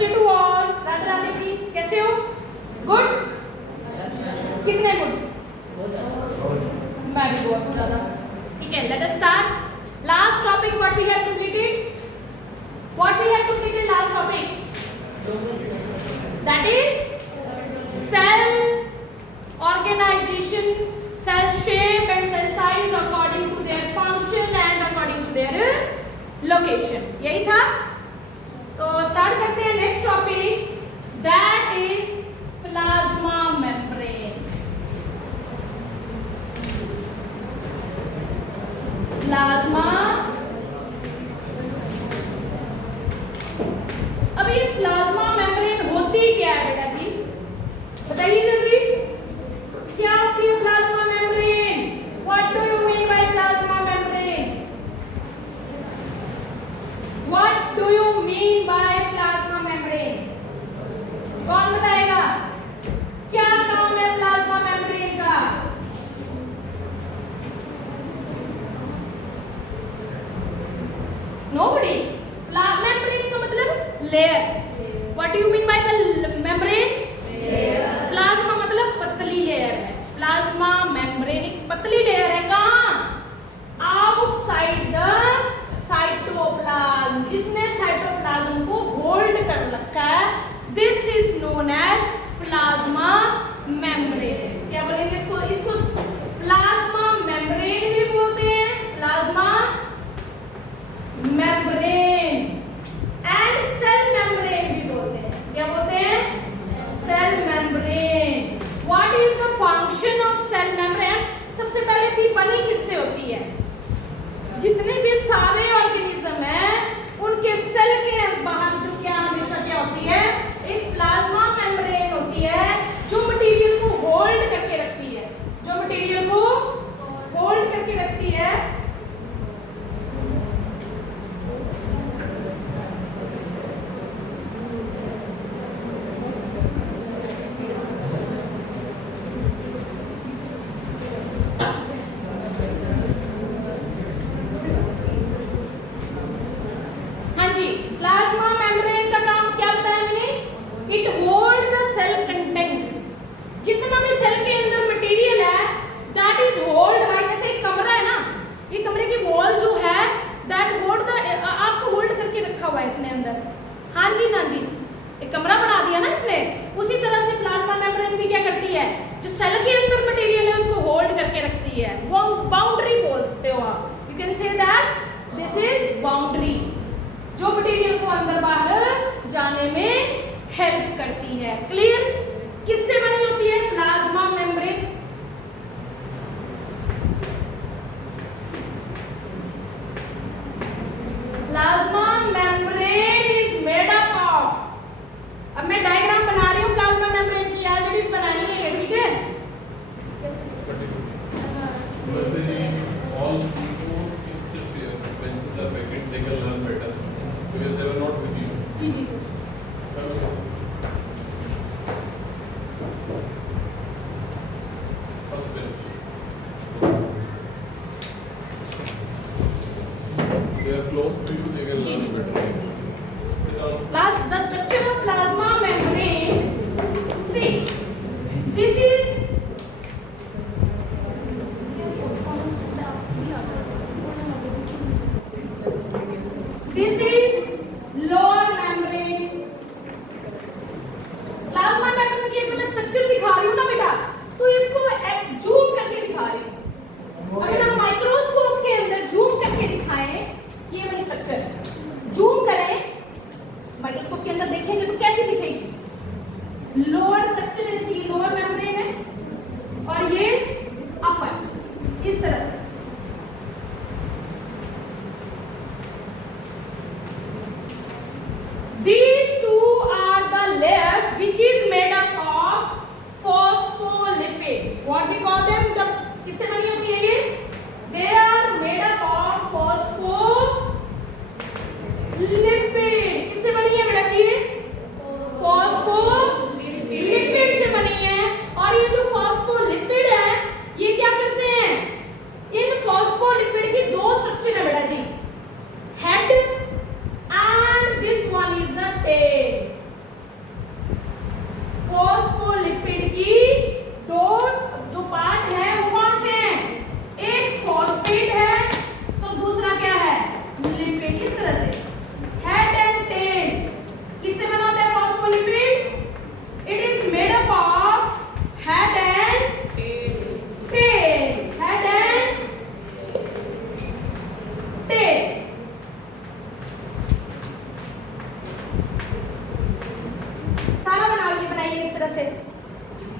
नमस्ते to all. Radhe Radhe ji, कैसे हो? गुड? कितने गुड? मैं भी बहुत ज्यादा। ठीक है, let us start. Last topic what we have completed? What we have completed last topic? That is cell organization, cell shape and cell size according to their function and according to their location. यही था। तो start करते हैं next topic, that is plasma membrane. Plasma, अब ये plasma membrane होती क्या है बेटा जी? बताइए जल्दी, क्या होती है plasma membrane? What do you mean by plasma membrane? What do you mean by plasma membrane? कौन बताएगा? क्या काम है प्लाज्मा मेम्ब्रेन का? नोबडी। मेम्ब्रेन का मतलब layer. What do you mean by the membrane? Plasma मतलब पतली लेयर है। प्लाज्मा मेम्ब्रेन एक पतली लेयर है। कहाँ? आउटसाइड द साइटोप्लाज्म, जिसने साइटोप्लाज्म को होल्ड कर रखा है। This is known as plasma membrane. क्या बोलेंगे इसको? इसको प्लाज्मा मेम्ब्रेन भी बोलते हैं, plasma membrane and cell membrane भी बोलते हैं। क्या बोलते हैं? Cell membrane. What is the function of cell membrane? सबसे पहले भी बनी किससे होती है? जितने भी सारे ऑर्गेनिज्म हैं उनके सेल के बाहर जो क्या हमेशा क्या होती है? एक प्लाज्मा मेम्ब्रेन होती है जो मटेरियल को होल्ड करके रखती है, जो मटेरियल को होल्ड करके रखती है। माइक्रोस्कोप के अंदर देखें तरह से,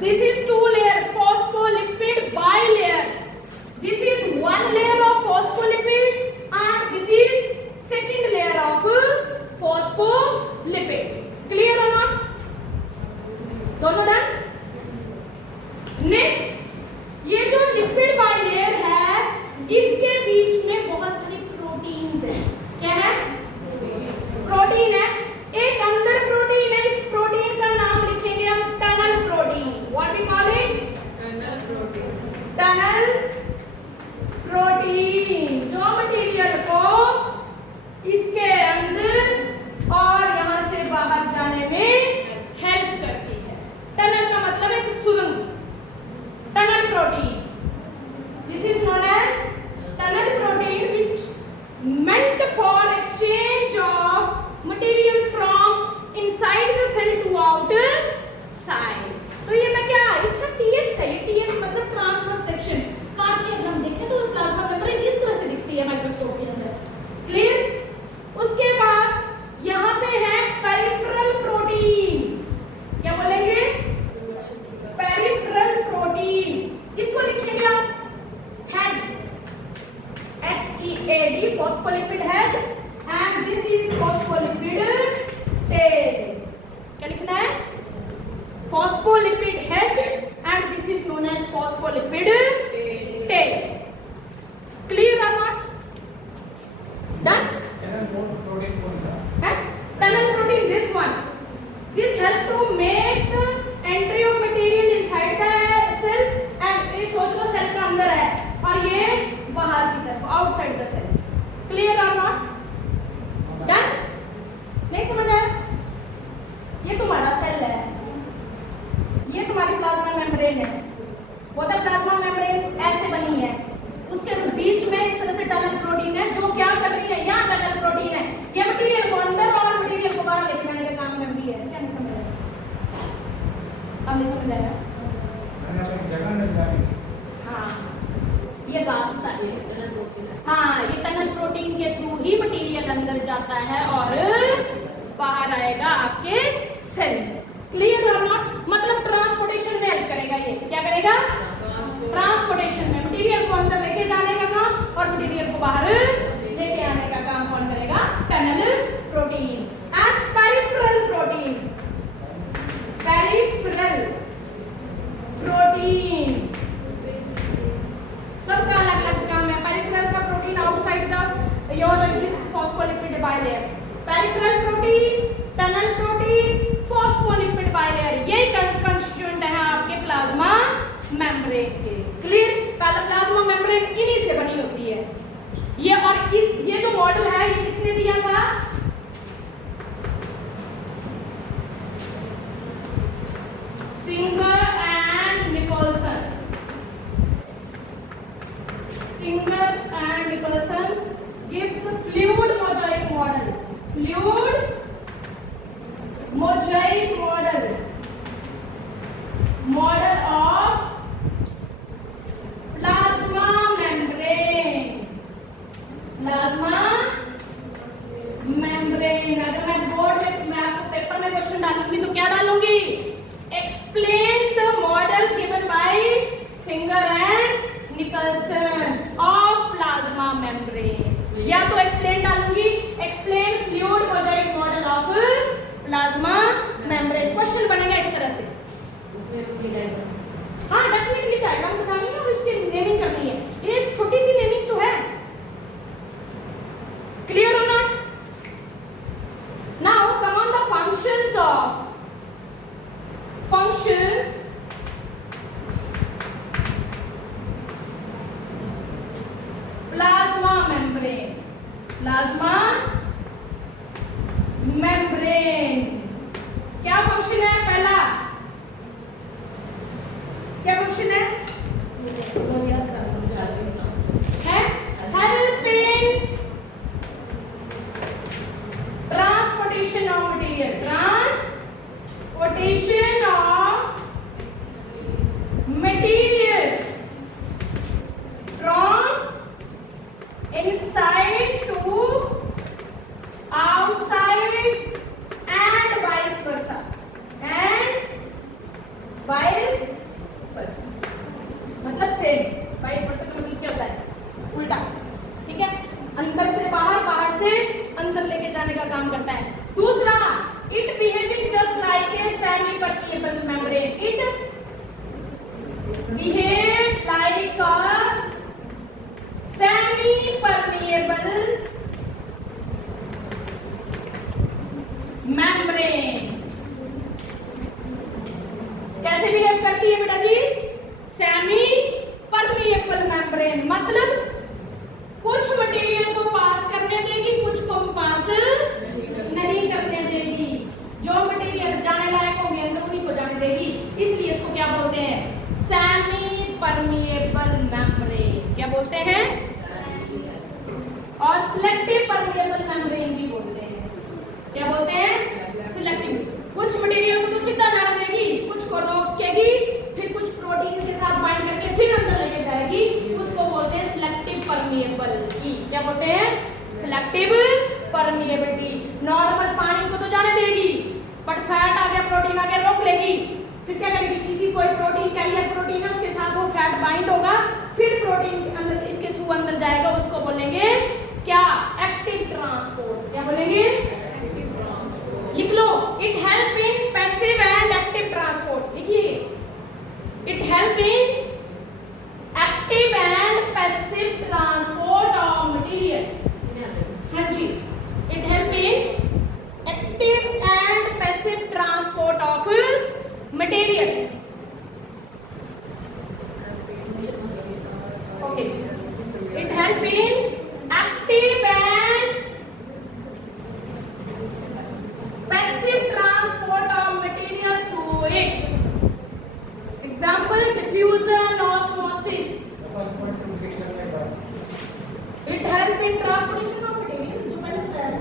this is 2 layer phospholipid bilayer, this is 1 layer of phospholipid and this is second layer of phospholipid. Clear और नॉट? दोनों डन? नेक्स्ट, ये जो लिपिड बाइलेयर है इसके बीच में बहुत सारी प्रोटीन्स है। क्या है? प्रोटीन है। एक अंदर प्रोटीन है, इस प्रोटीन का नाम लिखेंगे हम tunnel protein. What we call it? Tunnel protein. Tunnel protein जो मटेरियल को इसके अंदर और यहां से बाहर जाने में हेल्प करती है। टनल का मतलब है सुरंग, tunnel protein. This is known as tunnel protein which meant for exchange of material from inside the cell to outside। तो ये मैं क्या, इसका टीएस है। टीएस मतलब ट्रांसवर्स सेक्शन। काट के हम देखें तो प्लाज्मा मेम्ब्रेन इस तरह से दिखती है माइक्रोस्कोप के अंदर। क्लियर? उसके बाद यहाँ पे है पेरिफेरल प्रोटीन। क्या बोलेंगे? Peripheral protein. इसको लिखेंगे आप head, HEAD, phospholipid head, and this is phospholipid tail. क्या लिखना है? Phospholipid head and this is known as phospholipid tail. Clear और not? Done? Tunnel protein, this one, this help to make entry of material inside the cell and ये सोचो cell का अंदर है और ये बाहर की तरफ आउटसाइड द सेल। क्लियर और नॉट? डन? नहीं समझ आया? ये तुम्हारा सेल है, ये तुम्हारी प्लाज्मा मेम्ब्रेन है। वो तो प्लाज्मा मेम्ब्रेन ऐसे बनी है, उसके बीच में इस तरह से टनल प्रोटीन है जो क्या कर रही है? यहाँ टनल प्रोटीन है, ये मटेरियल को अंदर और मटेरियल को बाहर लेके जाने का काम कर रही है। क्या नहीं समझ आया? अब नहीं समझ आया? हाँ, ये रास्ता है टनल प्रोटीन। हाँ, ये टनल प्रोटीन के थ्रू ही मटेरियल अंदर जाता है और बाहर आएगा आपके सेल में। क्लियर और नॉट? मतलब ट्रांसपोर्टेशन में हेल्प करेगा। ये क्या करेगा? ट्रांसपोर्टेशन में मटेरियल को अंदर लेके जाने का काम और मटेरियल को बाहर लेके आने का काम कौन करेगा? Tunnel protein. And peripheral protein, peripheral protein सबका अलग अलग काम है। पेरिफेरल का protein outside the your this phospholipid bilayer, peripheral protein, tunnel protein, phospholipid bilayer, ये कंस्टिट्यूएंट है आपके प्लाज्मा मेम्ब्रेन के। क्लियर? प्लाज्मा मेम्ब्रेन इन्हीं से बनी होती है। ये और ये जो मॉडल है ये किसने दिया था? Singer and Nicolson. Singer and Nicolson give the fluid mosaic model, fluid mosaic model, model of plasma membrane, plasma membrane. अगर मैं बोर्ड में, मैं आपको पेपर में क्वेश्चन डालूंगी तो क्या डालूंगी? Explain the model given by Singer and Nicolson of plasma membrane. या तो एक्सप्लेन डालूंगी, explain fluid mosaic model of plasma membrane. Question बनेगा इस तरह से। हाँ, डेफिनेटली डायग्राम बनानी है और इसकी नेमिंग करनी है। ये छोटी सी नेमिंग तो है। क्लियर और not? Now come on the functions of plasma membrane. Plasma membrane क्या फंक्शन है? पहला क्या फंक्शन है? कहती है बेटा जी सेमी परमिएबल मेम्ब्रेन, मतलब कुछ मटेरियल को पास करने देगी, कुछ को पास नहीं करने देगी। जो मटेरियल जाने लायक होंगे अंदर उन्हीं को जाने देगी, इसलिए इसको क्या बोलते हैं, सेमी परमिएबल मेम्ब्रेन। क्या बोलते हैं? और सिलेक्टिव परमिएबल मेम्ब्रेन भी बोलते हैं। क्या बोलते हैं? सिलेक्टिव। कुछ मटेरियल को तो सीधा जाने देगी, कुछ को रोकेगी, फिर कुछ प्रोटीन के साथ बाइंड करके फिर अंदर लेके जाएगी, उसको बोलते हैं सिलेक्टिव परमिएबिलिटी। क्या बोलते हैं? Selective permeability. नॉर्मल पानी को तो जाने देगी, बट फैट आ गया, प्रोटीन आ गया, रोक लेगी। फिर क्या करेगी, किसी कोई प्रोटीन कैरियर प्रोटीन है उसके साथ वो फैट बाइंड होगा, फिर प्रोटीन अंदर इसके थ्रू अंदर जाएगा, उसको बोलेंगे क्या, एक्टिव ट्रांसपोर्ट। क्या बोलेंगे? लिख लो, it help in passive and active transport. लिखिए, it help in active and passive transport of material. हाँ जी, it help in active and passive transport of material. Okay, it help in active and passive transport of material through it. Example, diffusion, osmosis. It help in transportation of material. जो मैंने बताया ना,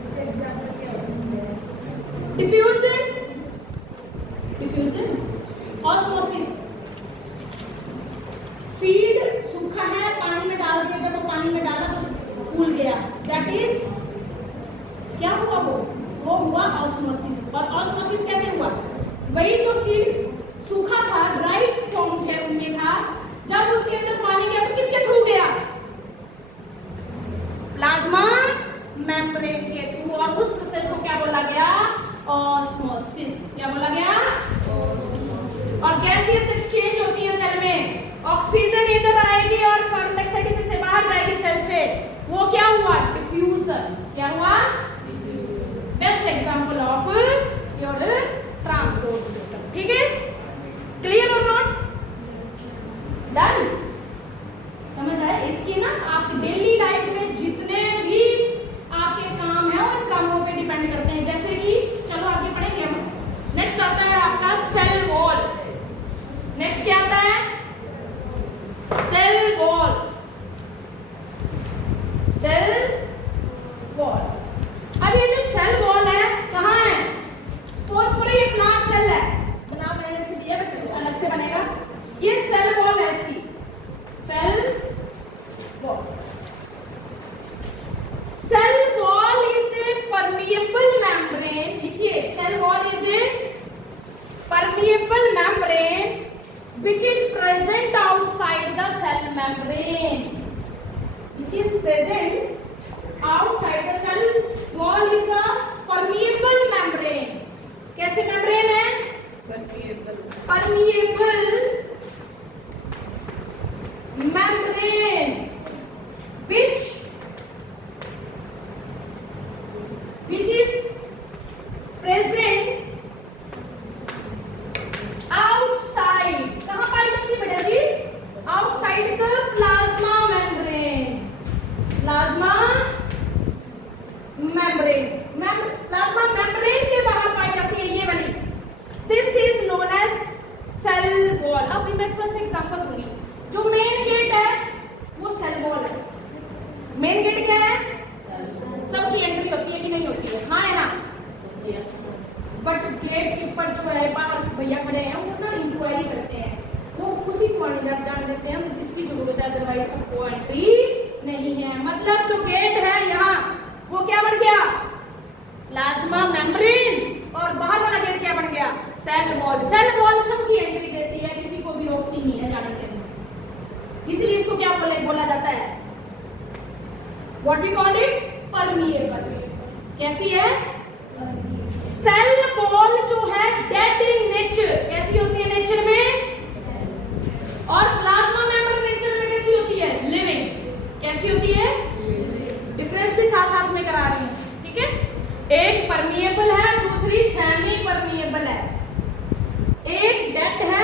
इसका example क्या हो सकता है? diffusion, osmosis. Seed सूखा है, पानी में डाल दिया, जब वो पानी में डाला तो फूल गया, दैट इज क्या हुआ, वो हुआ ऑस्मोसिस। और ऑस्मोसिस कैसे हुआ? वही तो सीड सूखा था, ड्राई फॉर्म थे उनमें था, जब उसके अंदर पानी गया तो किसके थ्रू गया? प्लाज्मा मेम्ब्रेन के थ्रू। और उस प्रोसेस को क्या बोला गया? ऑस्मोसिस। क्या बोला गया? और गैसियस एक्सचेंज होती है सेल में, ऑक्सीजन इधर आएगी और कार्बन डाइऑक्साइड इधर से बाहर जाएगी सेल से, वो क्या हुआ? डिफ्यूजन। क्या हुआ? Best example of your transport system. ठीक है, क्लियर और नॉट? डन? समझ आया? इसकी ना आप डेली लाइफ में जितने भी आपके काम है उन कामों पे डिपेंड करते हैं। जैसे कि चलो आगे पढ़ेंगे हम। नेक्स्ट आता है आपका सेल वॉल। नेक्स्ट क्या आता है? Cell wall. Cell wall. अब ये जो सेल वॉल है कहाँ है? सपोज करो ये प्लांट सेल है, बना मैंने से दिया, अलग से बनेगा। ये सेल वॉल है इसकी, cell wall. Cell wall is a permeable membrane. लिखिए, cell wall is a permeable membrane which is present outside the cell membrane. Which is present outside the cell wall is the permeable membrane. कैसे membrane है? Permeable membrane which is present outside. कहाँ पाई जाती है बेटा जी? Outside the plasma membrane. Plasma membrane. Plasma membrane के बाहर पाई जाती है ये वाली। This is known as cell wall. अभी मैं थोड़ा सा एग्जांपल दूंगी। जो मेन गेट है वो सेल वॉल है। मेन गेट क्या है? सबकी एंट्री होती है कि नहीं होती है? हाँ है ना? बट गेट के ऊपर जो है बाहर भैया खड़े हैं वो ना इंक्वायरी करते हैं, वो उसी को जाने देते हैं जिसकी जरूरत है, अदरवाइज सबको एंट्री नहीं है। मतलब जो गेट है यहाँ वो क्या बन गया? Plasma membrane. और बाहर वाला गेट क्या बन गया? Cell wall. सेल वॉल सबकी एंट्री देती है, किसी को भी रोकती नहीं है जाने से, इसलिए इसको क्या बोला जाता है? What we call it? Permeable. कैसी है? सेल वॉल जो है डेड इन नेचर। कैसी होती है नेचर में? और प्लाज्मा मेम्ब्रेन नेचर में कैसी होती है? लिविंग। कैसी होती है? डिफरेंस भी साथ साथ में करा रही हूँ, ठीक है? एक परमिएबल है, दूसरी सेमी परमिएबल है। एक डेड है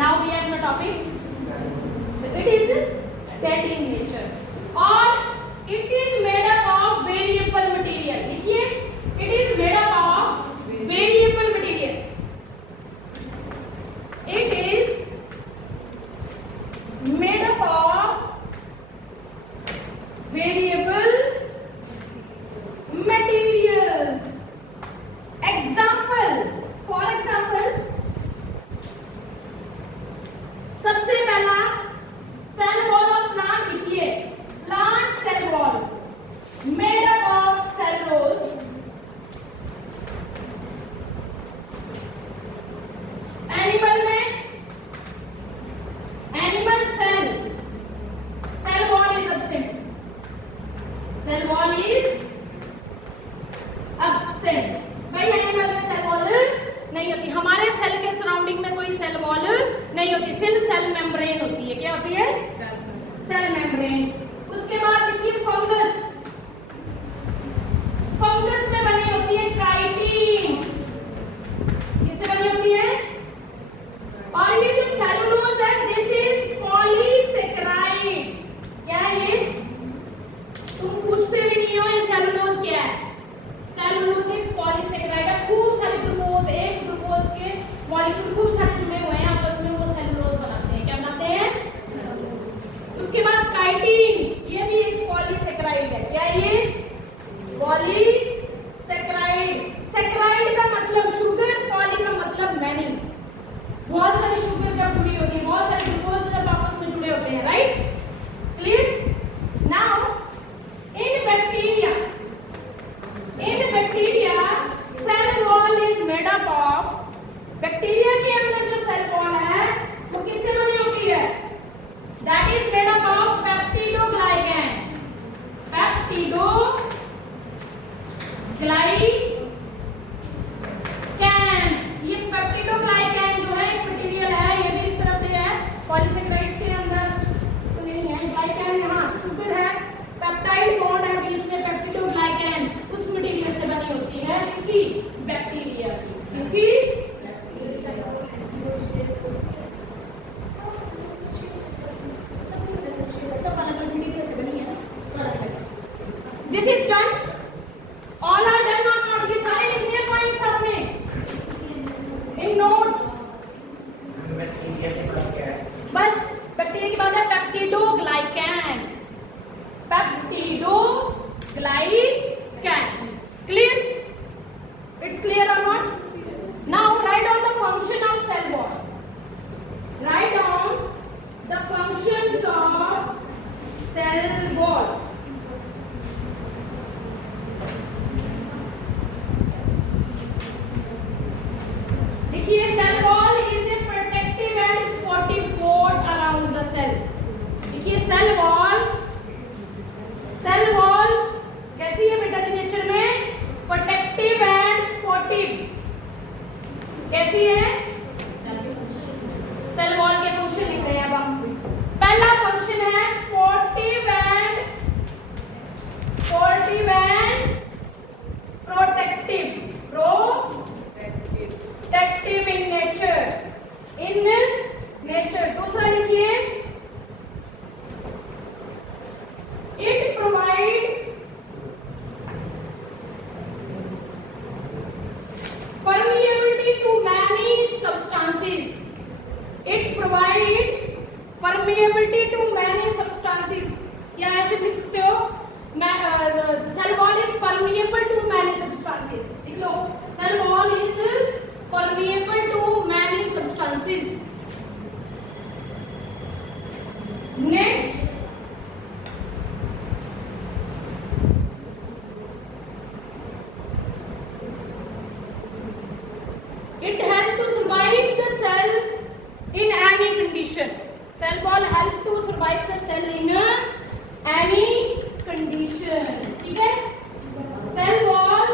Now we are in the topic. It is dead in nature और it is made up of variable material. देखिए, it is made up of variable material. It is made up of variable materials. Example, for example, सबसे पहला cell wall of plant लिखिए. Plant cell wall made up of cellulose. Animal में animal cell cell wall is absent. Cell wall is absent. भाई animal में cell wall नहीं होती. हमारे cell के सराउंडिंग में कोई सेल वॉल नहीं होती. सिर्फ सेल मेम्ब्रेन होती है. क्या होती है? Cell membrane. उसके बाद देखिए फंगस. फंगस में बनी होती है काइटिन. किससे बनी होती है? और ये जो सेलुलोज है दिस इज पॉलीसेकेराइड. क्या है ये? तुम पूछते भी नहीं हो ये सेलुलोज क्या है. सेलुलोज एक पॉलीसेकेराइड है. खूब सारे ग्लूकोज, एक ग्लूकोज के मॉलिक्यूल खूब सारे जुड़े हुए हैं आपस में, वो सेलुलोज बनाते हैं. क्या बनाते हैं? उसके बाद काइटिन, ये भी एक पॉलीसेकेराइड है. क्या ये? पॉलीसेकेराइड. सेकेराइड का मतलब शुगर, पॉली का मतलब मैनी. बहुत सारी शुगर जब जुड़ी होती है, बहुत सारे ग्लूकोज जब आपस में जुड़े होते हैं. Right? Clear? Now in bacteria, cell wall is made up of. Bacteria के अंदर जो सेल वॉल है वो किससे बनी होती है? That is made up of peptidoglycan. Peptidoglycan ये पेप्टिडोग्लाइकैन जो है एक मटेरियल है. ये भी इस तरह से है. पॉलीसेकेराइड्स के अंदर तो नहीं है. ग्लाइकैन यहाँ शुगर है. पेप्टाइड बॉन्ड है बीच में. पेप्टिडोग्लाइकैन उस मटेरियल से बनी होती है. किसकी? बैक्टीरिया की. किसकी? This is done. All are done or not? ये सारे लिखने हैं पॉइंट्स आपने इन नोट्स. बस बैक्टीरिया के बाद है पेप्टिडोग्लाइकैन. पेप्टिडोग्लाइकैन. Clear? It's clear or not? Now write down the function of cell wall. Write down the functions of cell wall. देखिए cell wall is a protective and supportive coat around the cell. देखिए cell wall कैसी है बेटा की nature में? Protective and supportive. कैसी है? Cell wall के फंक्शन लिख रहे हैं अब हम. पहला फंक्शन है supportive and protective. Protective in nature. दूसरा लिखिए it provide permeability to many substances. It provide permeability to many substances. या ऐसे लिख सकते हो cell wall is permeable to many substances. लिख लो cell wall is permeable to many substances. Next, it help to survive the cell in any condition. Cell wall help to survive the cell in any condition. ठीक है? Cell wall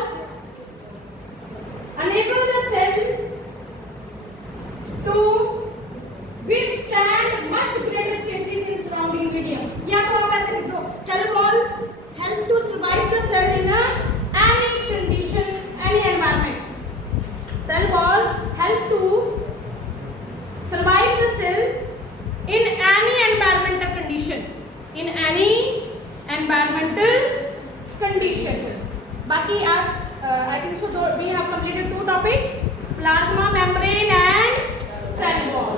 enable the cell to withstand much greater changes in surrounding medium. या तो आप ऐसे लिख दो cell wall help to survive the cell in any condition, any environment. Cell wall help to survive the cell any environmental condition, in any environmental condition. बाकी आज I think so we have completed 2 topic, plasma membrane and cell wall.